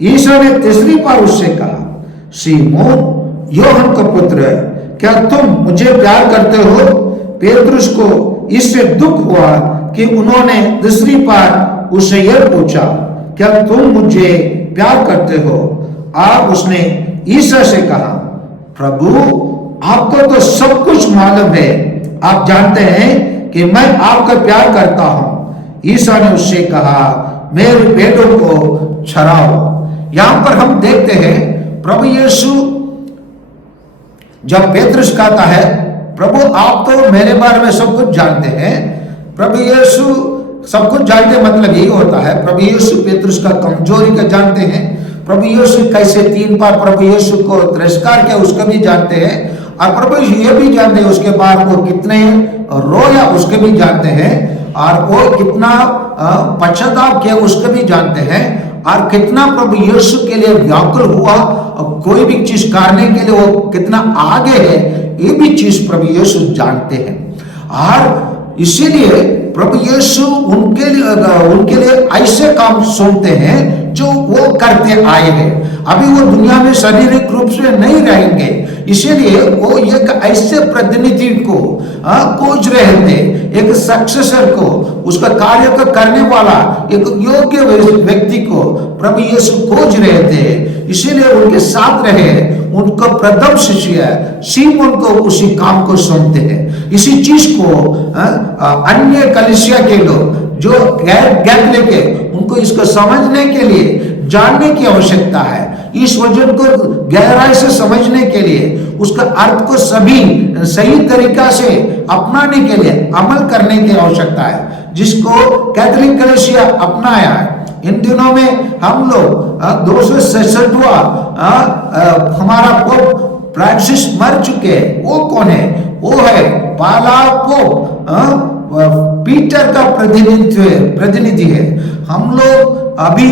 यीशु ने तीसरी बार उससे कहा, सीमोन योहन का पुत्र, क्या तुम मुझे प्यार करते हो? पेतरुस को इससे दुख हुआ कि उन्होंने दूसरी बार उससे यह पूछा, क्या तुम मुझे प्यार करते हो? और उसने यीशु से कहा, प्रभु आपको तो सब कुछ मालूम है, आप जानते हैं कि मैं आपका प्यार करता हूं। यीशु ने उससे कहा, मेरे भेड़ों को चराओ। यहां पर हम देखते हैं प्रभु यीशु जब पेतरुस कहता है, प्रभु आप तो मेरे बारे में सब कुछ जानते हैं। प्रभु यीशु सब कुछ जानते मतलब यही होता है, प्रभु यीशु पेतरुस का कमजोरी का जानते हैं। प्रभु यीशु कैसे 3 बार प्रभु यीशु को तिरस्कार किया उसका भी जानते हैं। और प्रभु ये भी जानते हैं उसके बाद वो कितने रोया उसके भी जानते हैं। और वो कितना पश्चाताप किया उसके भी जानते हैं। और कितना प्रभु यीशु के लिए व्याकुल हुआ और कोई भी चीज करने के लिए वो कितना आगे है, ये भी चीज प्रभु यीशु जानते हैं। और इसीलिए प्रभु यीशु उनके लिए ऐसे काम सुनते हैं जो वो करते आए हैं। अभी वो दुनिया में शारीरिक रूप से नहीं रहेंगे, इसीलिए वो एक ऐसे प्रतिनिधि को खोज रहे थे, एक सक्सेसर को, उसका कार्य को करने वाला एक योग्य व्यक्ति को प्रभु यीशु खोज रहे थे। इसीलिए उनके साथ रहे, उनको प्रथम शिष्य सीमोन को उसी काम को सुनते हैं। इसी चीज को अन्य कलीसिया के लोग जो गैर के उनको इसको समझने के लिए जानने की आवश्यकता है। इस वचन को गहराई से समझने के लिए उसका अर्थ को सभी सही तरीका से अपनाने के लिए अमल करने की आवश्यकता है, जिसको कैथोलिक कलीसिया अपनाया है। इन दिनों में हम लोग 266वां हमारा पोप फ्रांसिस मर चुके, वो कौन है? वो है पहला पोप पीटर का प्रतिनिधि है। हम लोग अभी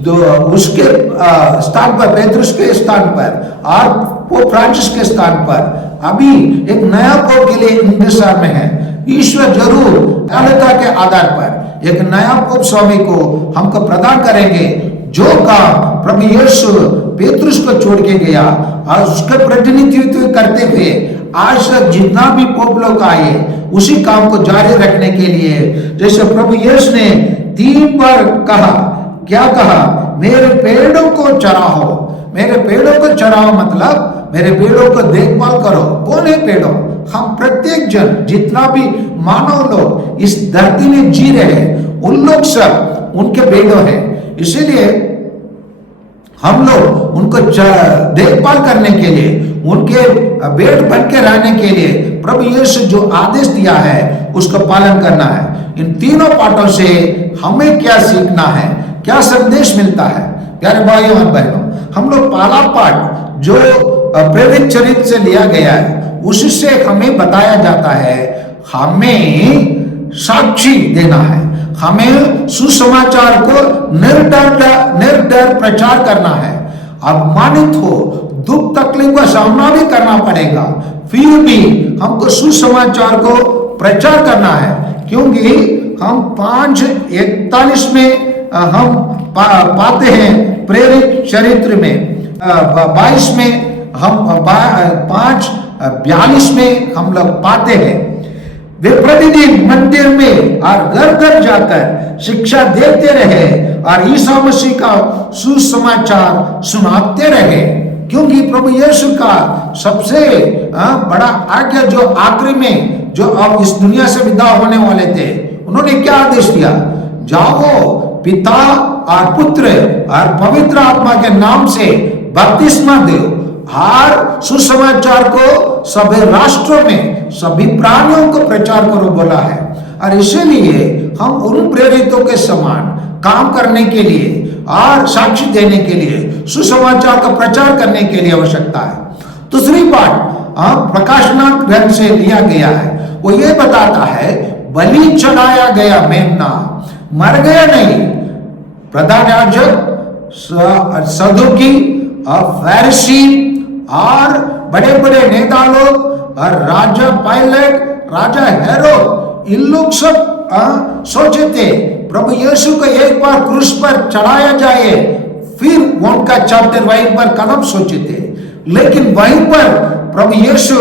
उसके स्थान पर, पेतरुस के स्थान पर और पोप फ्रांसिस के स्थान पर अभी एक नया पोप के लिए इंतजार में है। ईश्वर जरूर अनता के आधार पर एक नया पोप स्वामी को हमको प्रदान करेंगे, जो काम प्रभु यीशु पेतरुस को छोड़ के गया और उसका प्रतिनिधित्व करते हुए आज तक जितना भी पोप लोग आए उसी काम को जारी रखने के लिए, जैसे प्रभु यीशु ने 3 बार कहा, क्या कहा? मेरे पेड़ों को चराओ। मेरे पेड़ों को चराओ मतलब मेरे पेड़ों को देखभाल करो। कौन है पेड़ों? हम प्रत्येक जन, जितना भी मानव लोग इस धरती में जी रहे हैं, उन लोग सब उनके पेड़ों हैं। इसीलिए हम लोग उनको देखभाल करने के लिए, उनके बेट बन के रहने के लिए प्रभु यीशु जो आदेश दिया है उसका पालन करना है। इन तीनों पाठों से हमें क्या सीखना है, क्या संदेश मिलता है? प्यारे भाइयों और बहनों, हम लोग पहला पाठ जो प्रेरित चरित्र से लिया गया है उससे हमें बताया जाता है हमें साक्षी देना है, हमें सुसमाचार को निर्डर प्रचार करना है। अपमानित हो, दुख तकलीफ का सामना भी करना पड़ेगा, फिर भी हमको सुसमाचार को प्रचार करना है। क्योंकि हम 5:41 में हम पाते हैं प्रेरित चरित्र में, 22 में हम 5:42 में हम लोग पाते हैं, वे प्रतिदिन मंदिर में और घर घर जाकर शिक्षा देते रहे और यीशु मसीह का सुसमाचार सुनाते रहे। क्योंकि प्रभु यीशु का सबसे बड़ा आज्ञा जो आखिरी में जो अब इस दुनिया से विदा होने वाले थे, उन्होंने क्या आदेश दिया? जाओ पिता और पुत्र और पवित्र आत्मा के नाम से बपतिस्मा दो और सुसमाचार को सभी राष्ट्रों में सभी प्राणियों को प्रचार करो बोला है। और इसीलिए हम उन प्रेरितों के समान काम करने के लिए और साक्षी देने के लिए, सुसमाचार का प्रचार करने के लिए आवश्यकता है। दूसरी बात प्रकाशना ग्रंथ से लिया गया है, वो ये बताता है बलि चढ़ाया गया मेमना मर गया नहीं। प्रधान याजक, सदूकी और फरीसी और बड़े बड़े नेता लोग और राजा पायलट, राजा हेरोद, इन लोग सब सोचे थे प्रभु यीशु को एक बार क्रूस पर चढ़ाया जाए, फिर 1 का चैप्टर वहीं पर कदम सोचे थे, लेकिन वहीं पर प्रभु यीशु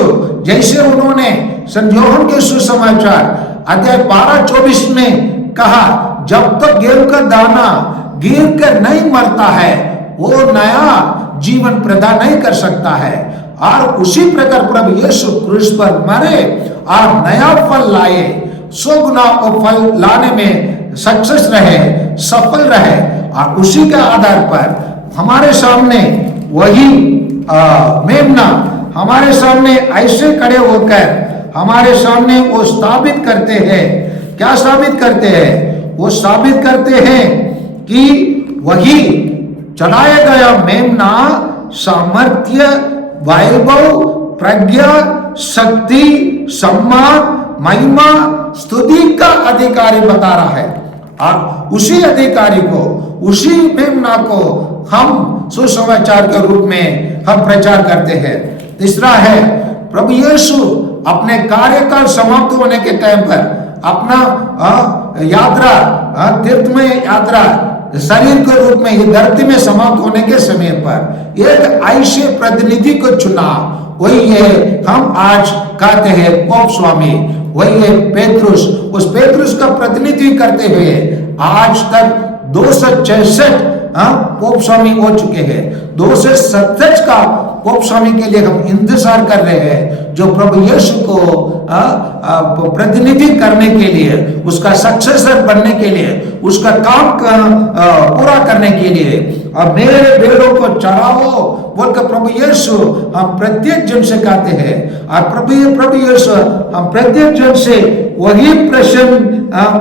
जैसे उन्होंने संत यूहन्ना के सुसमाचार अध्याय 12-24 में कहा, जब तक गेहूं का दाना गिर कर नहीं मरता है वो नया जीवन प्रदान नहीं कर सकता है। और उसी प्रकार प्रभु यीशु क्रूस पर मरे और नया फल लाए, 100 गुना वो फल लाने में सक्सेस रहे, सफल रहे। और उसी के आधार पर हमारे सामने वही मेमना हमारे सामने ऐसे खड़े होकर हमारे सामने वो साबित करते हैं। क्या साबित करते हैं? वो साबित करते हैं कि वही चढ़ाया गया मेमना सामर्थ्य, वैभव, प्रज्ञा, शक्ति, सम्मान, महिमा, स्तुति का अधिकारी बता रहा है। और उसी अधिकारी को, उसी मेमना को हम सुसमाचार के रूप में हम प्रचार करते हैं। तीसरा है, प्रभु यीशु अपने कार्यकाल समाप्त होने के टाइम पर अपना यात्रा, तीर्थमय यात्रा शरीर के रूप में ये धरती में समाप्त होने के समय पर एक ऐसे प्रतिनिधि को चुना, वही है हम आज कहते हैं पोप स्वामी, वही है पेत्रुस। उस पेत्रुस का प्रतिनिधि करते हुए आज तक 266 पोप स्वामी हो चुके हैं। 267 का पोप स्वामी के लिए हम इंतजार कर रहे हैं, जो प्रभु यीशु को प्रतिनिधि करने के लिए, उसका सक्सेसर बनने के लिए, उसका काम पूरा करने के लिए। और मेरे भेड़ों को चराओ बोलकर प्रभु यीशु हम प्रत्येक जन से कहते हैं। और प्रभु यीशु हम प्रत्येक जन से वही प्रश्न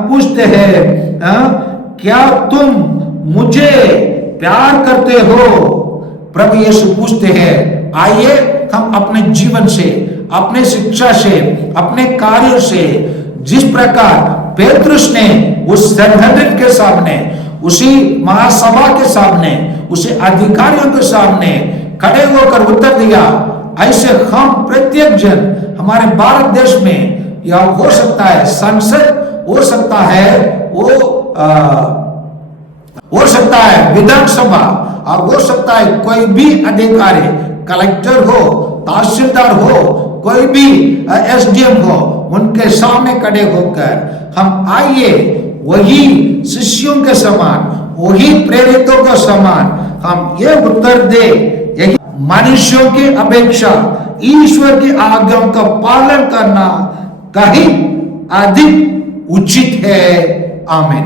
पूछते हैं, क्या तुम मुझे प्यार करते हो? प्रभु यीशु पूछते हैं। आइए हम अपने जीवन से, अपने शिक्षा से, अपने कार्यों से, जिस प्रकार पेत्रुस ने उस संहदन के सामने, उसी महासभा के सामने, उसी अधिकारियों के सामने खड़े होकर उत्तर दिया, ऐसे हम प्रत्येक जन हमारे भारत देश में, या हो सकता है संसद, हो सकता है हो सकता है विधानसभा, और हो सकता है कोई भी अधिकारी, कलेक्टर हो, तहसीलदार हो, कोई भी एसडीएम हो, उनके सामने खड़े होकर हम आइए वही शिष्यों के समान, वही प्रेरितों के समान हम ये उत्तर दे, यही मनुष्यों की अपेक्षा ईश्वर की आज्ञाओं का पालन करना कहीं अधिक उचित है। आमीन।